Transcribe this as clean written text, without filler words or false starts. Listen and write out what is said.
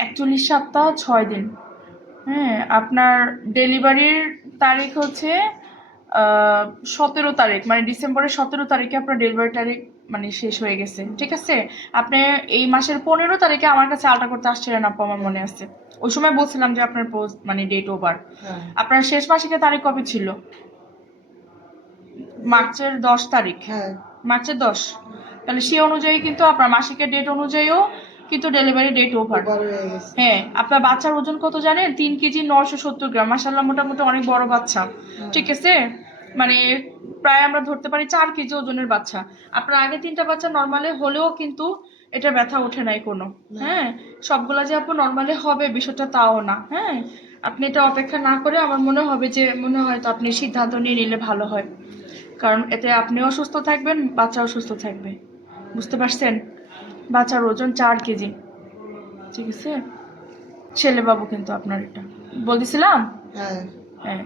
41 সপ্তাহ 6 দিন। হ্যাঁ, আপনার ডেলিভারির তারিখ হচ্ছে 17 তারিখ, মানে ডিসেম্বরের 17 তারিখে আপনার ডেলিভারি তারিখ মানে শেষ হয়ে গেছে। ঠিক আছে, আপনি এই মাসের 15 তারিখে আমার কাছে আলট্রা করতে আসছিলেন আপু, আমার মনে আছে। ওই সময় বলছিলাম যে আপনার পোস্ট মানে ডেট ওভার। আপনার শেষ মাসিকের তারিখ কবে ছিল? মার্চের 10 তারিখ। মার্চের 10। তাহলে সে অনুযায়ী কিন্তু আপনার মাসিকের ডেট অনুযায়ীও কিন্তু ডেলিভারি ডেট ওভার। হ্যাঁ, আপনার বাচ্চার ওজন কত জানেন? 3 কেজি 970 গ্রাম। মাশাআল্লাহ, মোটামুটি অনেক বড় বাচ্চা। ঠিক আছে, মানে প্রায় আমরা ধরতে পারি 4 কেজি ওজনের বাচ্চা। আপনার আগে 3টা বাচ্চা নর্মালে হলেও কিন্তু এটা ব্যথা ওঠে নাই কোনো। হ্যাঁ, সবগুলা যে আপু নর্মালে হবে বিষয়টা তাও না। হ্যাঁ, আপনি এটা অপেক্ষা না করে আমার মনে হয় তো আপনি সিদ্ধান্ত নিয়ে নিলে ভালো হয়, কারণ এতে আপনিও সুস্থ থাকবেন, বাচ্চাও সুস্থ থাকবে। বুঝতে পারছেন? বাচ্চার ওজন 4 কেজি। ঠিক আছে, ছেলে বাবু কিন্তু আপনার এটা বলতেছিলাম। হ্যাঁ।